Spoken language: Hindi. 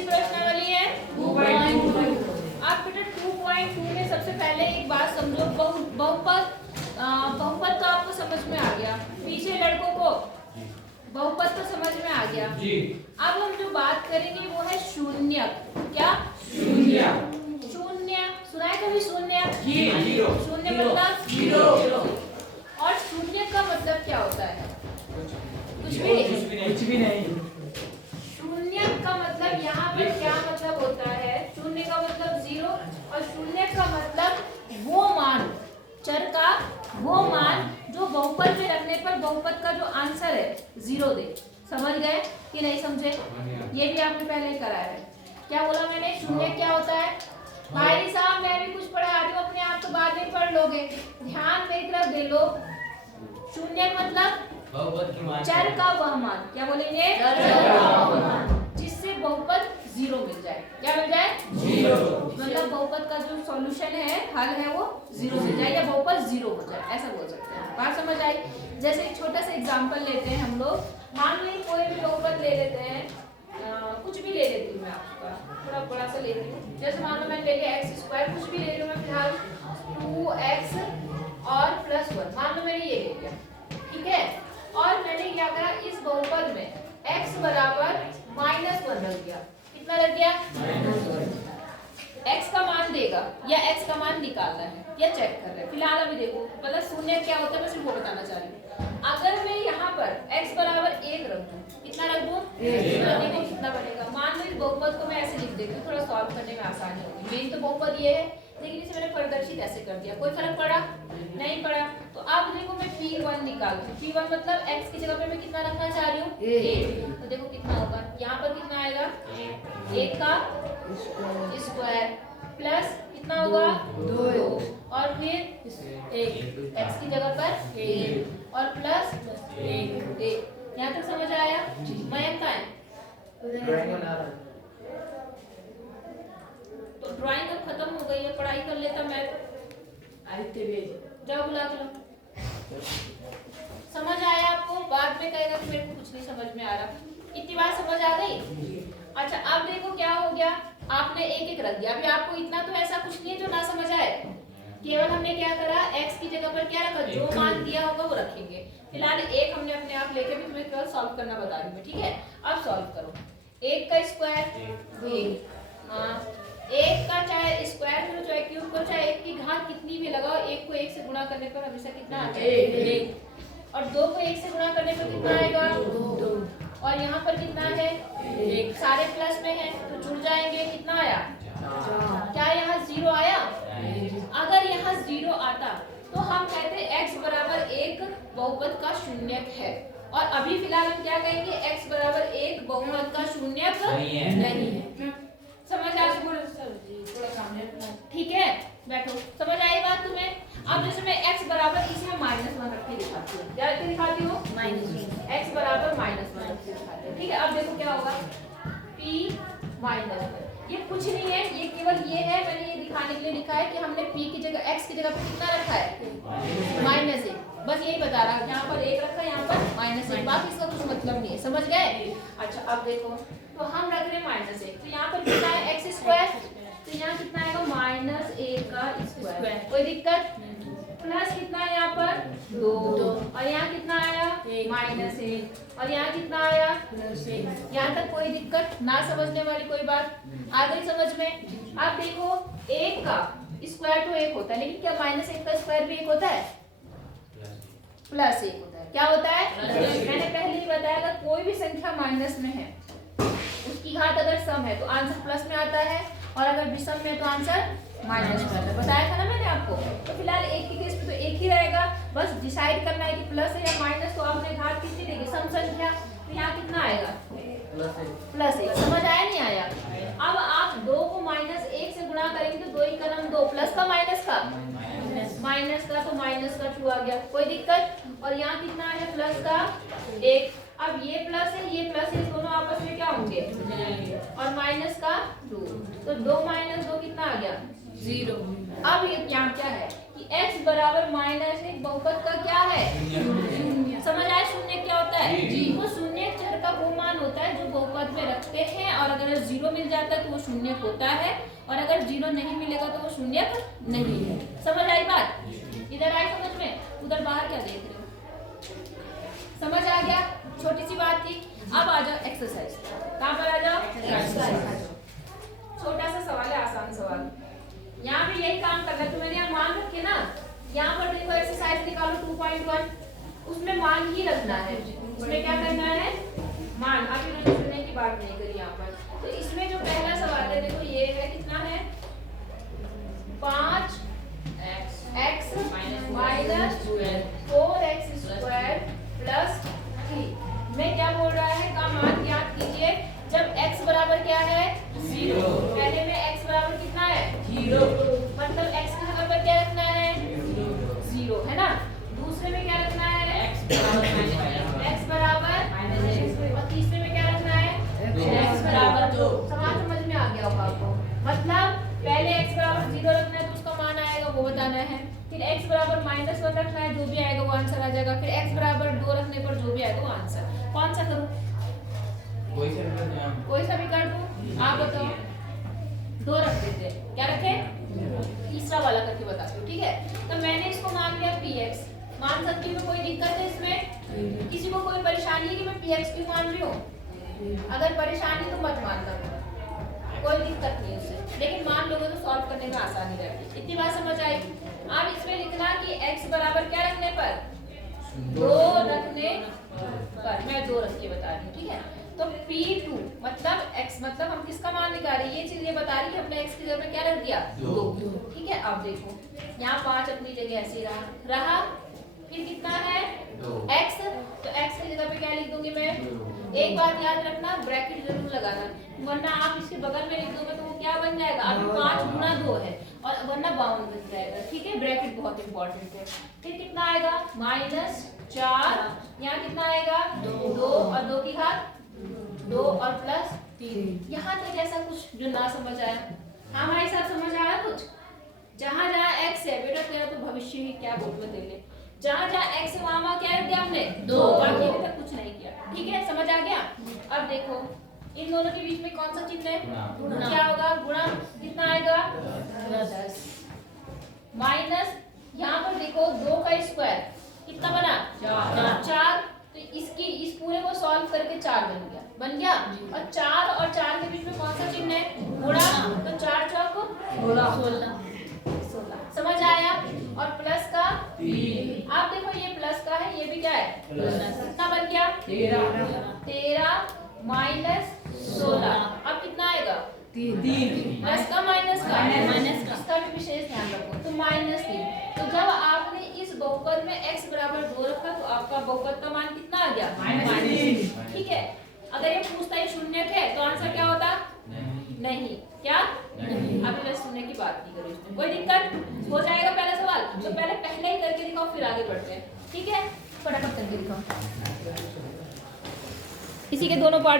सी प्रश्नावली है 2.2। अब बेटा 2.2 में सबसे पहले एक बात समझो, बहुपद तो आपको समझ में आ गया, पीछे लड़कों को बहुपद तो समझ में आ गया जी। अब हम जो बात करेंगे वो है शून्य। क्या? शून्य। शून्य सुना है कभी? शून्य शून्य मतलब जीरो। और शून्य का मतलब क्या होता है? कुछ भी नहीं। शून्य का मतलब यहाँ पर क्या मतलब होता है? शून्य का मतलब जीरो, और शून्य का मतलब वो मान, चर का वो मान जो बहुपद में रखने पर बहुपद का जो आंसर है जीरो दे। समझ गए कि नहीं समझे? ये भी आपने पहले कराया है। क्या बोला मैंने? शून्य क्या होता है? भाई साहब मैं भी कुछ पढ़ा रही हूँ, अपने आप तो बाद में पढ़ लोगे, ध्यान मेरी तरफ दे लो। शून्य मतलब चर का वह मान। क्या बोलेंगे? जिससे बहुपद जीरो मिल जाए। क्या मिल जाए? जीरो। मतलब बहुपद का जो सॉल्यूशन है, हल है, वो जीरो मिल जाए या बहुपद जीरो हो जाए, ऐसा बोल सकते हैं। बात समझ आई? जैसे एक छोटा सा एग्जांपल लेते हैं हम लोग। मान लो कोई भी बहुपद ले लेते हैं, कुछ भी ले लेती हूँ मैं, आपका थोड़ा बड़ा सा लेती हूँ। जैसे मान लो मैंने ले लिया x², कुछ भी ले रही हूँ मैं फिलहाल, 2x और +1। मान लो मैंने ये ले लिया, ठीक है। और मैंने क्या करा, इस बहुपद में x बराबर -1 रख दिया। कितना रख दिया? x का मान देगा या x का मान निकालना है या चेक कर रहे हैं। फिलहाल अभी देखो, मतलब शून्य क्या होता है मैं सिर्फ वो बताना चाह रही हूँ। अगर मैं यहाँ पर x बराबर 1 रख दूँ, कितना रख दूँ? 1। देखो कितना बनेगा। मान लो इस बहुपद को मैं ऐसे लिख देती हूँ, थोड़ा सॉल्व करने में आसानी होगी। मेन तो बहुपद ये है, लेकिन इसे मैंने प्रदर्शित ऐसे कर दिया। कोई फर्क पड़ा? नहीं पड़ा। तो अब देखो मैं P1 निकालती हूँ। P1 मतलब x की जगह पे मैं कितना रखना चाह रही हूँ? 1। तो देखो कितना होगा, यहाँ पर कितना आएगा? 1 का स्क्वायर प्लस कितना होगा? 2 और फिर 1, x की जगह पर 1 और प्लस 1। यहाँ तक समझ आया? मयंक का है तो ड्राइंग अब खत्म हो गई है, पढ़ाई कर लेता मैं। जाओ बुला के लो। समझ आया आपको? बाद में कहेगा कि मेरे को कुछ नहीं समझ में आ रहा। इतनी बात समझ आ गई? अच्छा अब देखो क्या हो गया, आपने एक एक रख दिया। अभी आपको इतना तो ऐसा कुछ नहीं है जो ना समझ आए, केवल हमने क्या करा, x की जगह पर क्या रखा, जो मान दिया होगा वो रखेंगे। फिलहाल एक हमने अपने आप लेके भी तुम्हें केवल सॉल्व करना बता रही हूँ, ठीक है। अब सॉल्व करो। 1 का स्क्वायर 1, हाँ 1 का चाहे स्क्वायर करो चाहे क्यूब करो, चाहे 1 की घात कितनी भी लगाओ, 1 को 1 से गुणा करने पर हमेशा कितना आता है? 1। और 2 को 1 से गुणा करने पर कितना आएगा? 2। और यहाँ पर कितना है? 1। सारे प्लस में है तो जुड़ जाएंगे। कितना आया? 4। क्या यहाँ 0 आया? अगर यहाँ 0 आता तो हम कहते x बराबर 1 बहुपद का शून्यक है। और अभी फिलहाल हम क्या कहेंगे, x बराबर 1 बहुपद का शून्यक नहीं है। समझ आ? ठीक है, बैठो। समझ आई बात तुम्हें? अब जैसे मैं x बराबर इसमें -1 रख के दिखाती हूँ। क्या रख के दिखाती हूँ? x बराबर -1 रख के दिखाती हूँ, ठीक है। अब देखो क्या होगा, p-1। ये कुछ नहीं है, ये केवल ये है, मैंने ये दिखाने के लिए लिखा है कि हमने p की जगह x की जगह पे कितना रखा है? -1। बस यही बता रहा है, यहाँ पर 1 रखा है, यहाँ पर -1, बाकी इसका कुछ मतलब नहीं है। समझ गए? अच्छा अब देखो, तो हम रख रहे हैं -1, तो यहाँ पर कितना है? x²। तो यहाँ कितना आएगा? -1 का स्क्वायर। कोई दिक्कत? प्लस कितना है यहाँ पर? 2 और यहाँ कितना आया? -1 और यहाँ कितना आया? +1। यहाँ तक कोई दिक्कत? ना समझने वाली कोई बात आ गई समझ में? अब देखो 1 का स्क्वायर तो 1 होता है, लेकिन क्या -1 का स्क्वायर भी 1 होता है? +1 होता है। क्या होता है? मैंने पहले ही बताया, अगर कोई भी संख्या माइनस में है, उसकी घात अगर सम है तो आंसर प्लस में आता है, और अगर विषम में तो आंसर माइनस में आता है। बताया था ना मैंने आपको? तो फिलहाल एक के केस में तो एक ही रहेगा, बस डिसाइड करना है कि प्लस है या माइनस। तो आपने घात कितनी देगी? सम संख्या, तो यहाँ कितना आएगा? +1। समझ आया नहीं आया? अब आप 2 को -1 से गुणा करेंगे तो 2 का नाम 2, प्लस का माइनस का माइनस का, तो माइनस का 2 आ गया। कोई दिक्कत? और यहाँ कितना है? प्लस का 1। अब ये प्लस है, ये प्लस है, दोनों आपस में क्या होंगे? और माइनस का 2, तो 2 - 2 कितना आ गया? 0। अब ये यहाँ क्या है कि x बराबर -1 बहुपद का क्या है? शून्य। समझ आया शून्य क्या होता है? वो शून्य चर का वो मान होता है जो बहुपद में रखते हैं, और अगर अगर 0 मिल जाता है तो वो शून्य होता है, और अगर 0 नहीं मिलेगा तो वो शून्य नहीं है। समझ आई बात? इधर आई समझ में? उधर बाहर क्या देख रहे हो? समझ आ गया? छोटी सी बात थी। अब आ जाओ एक्सरसाइज। कहाँ पर आ जाओ? एक्सरसाइज। छोटा सा सवाल है, आसान सवाल। यहाँ पे यही काम करना है। तो मैंने यहाँ मान रखे ना, यहाँ पर देखो एक्सरसाइज निकालो 2.1, उसमें मान ही रखना है। उसमें क्या करना है? मान। अब इन्होंने सुनने की बात नहीं करी यहाँ पर। तो इसमें जो पहला सवाल है देखो ये है, कितना है? 5x माइनस 4x² प्लस 3 में क्या बोल रहा है? का मान ज्ञात कीजिए जब x बराबर क्या है? 0। पहले में x बराबर कितना है? 0, मतलब x की जगह पर क्या रखना है? 0 है ना। दूसरे में क्या रखना है? x बराबर और तीसरे में क्या रखना है? x बराबर 2। सवाल समझ में आ गया होगा आपको? मतलब पहले x बराबर 0 रखना है तो उसका मान आएगा वो बताना है, फिर x बराबर -1 रखना है, जो भी आएगा वो आंसर आ जाएगा, फिर x बराबर 2 रखने पर जो भी आएगा वो आंसर। कौन सा करूं? कोई सा भी कर दूं? आप बताओ। 2 रख देते हैं, क्या रखें? तीसरा वाला करके बताती हूँ, ठीक है। तो मैंने इसको मान लिया px, मान सकती हूँ। कोई दिक्कत है इसमें? किसी को कोई परेशानी है कि मैं px क्यों मान रही हूँ? अगर परेशानी तो मत मानना, कोई दिक्कत नहीं उससे, लेकिन मान लोगे तो सॉल्व करने में आसानी रहती। इतनी बात समझ आई? अब इसमें लिखना कि x बराबर क्या रखने पर? 2 रखने पर। मैं 2 रख के बता रही हूँ, ठीक है। तो P2 मतलब x, मतलब हम किसका मान निकाल रहे हैं? ये चीज ये बता रही है कि हमने x की जगह पे क्या रख दिया? 2, ठीक है। अब देखो यहाँ 5 अपनी जगह ऐसे ही रहा, फिर कितना है? x, तो x की जगह पे क्या लिख दूंगी मैं? एक बात याद रखना, ब्रैकेट जरूर लगाना, वरना आप इसके बगल में लिख दोगे तो वो क्या बन जाएगा? अभी 5 गुना 2 है और वरना 52 बन जाएगा, ठीक है। ब्रैकेट बहुत इंपॉर्टेंट है। फिर कितना आएगा? -4, यहाँ कितना आएगा? 2 और 2 की घात 2 और प्लस 3। यहाँ तक ऐसा कुछ जो ना समझ आया? हाँ हमारे साथ समझ आया कुछ? जहाँ जहाँ x है बेटा, तेरा तो भविष्य ही क्या बोल में दे ले। जहाँ जहाँ x है वहाँ क्या रख दिया हमने? 2, बाकी अभी तक कुछ नहीं किया, ठीक है। समझ आ गया? अब देखो इन दोनों के बीच में कौन सा चिन्ह है? गुणा। क्या होगा? गुणा। कितना आएगा? 10 माइनस, यहाँ पर देखो 2 का स्क्वायर कितना बना? 4। तो इसकी इस पूरे को सॉल्व करके 4 बन गया और 4 और 4 के बीच में कौन सा चिन्ह है? गुणा। तो 4 चौक 16। समझ आया? और प्लस का आप देखो ये प्लस का है, ये भी क्या है? कितना बन गया? 13 माइनस 16। अब कितना आएगा? 3। प्लस का माइनस का? इसका भी विशेष ध्यान रखो। तो -3। तो जब आपने इस बहुपद में x बराबर 2 रखा तो आपका बहुपद का मान कितना आ गया? -3, ठीक है। अगर ये पूछता है शून्य है तो आंसर क्या होता? नहीं। क्या? अभी मैं सुनने की बात नहीं करूँ इसमें, कोई दिक्कत हो जाएगा। पहला सवाल तो पहले ही करके दिखाओ, फिर आगे बढ़ते हैं, ठीक है। फटाफट करके दिखाओ। इसी के दोनों पार्ट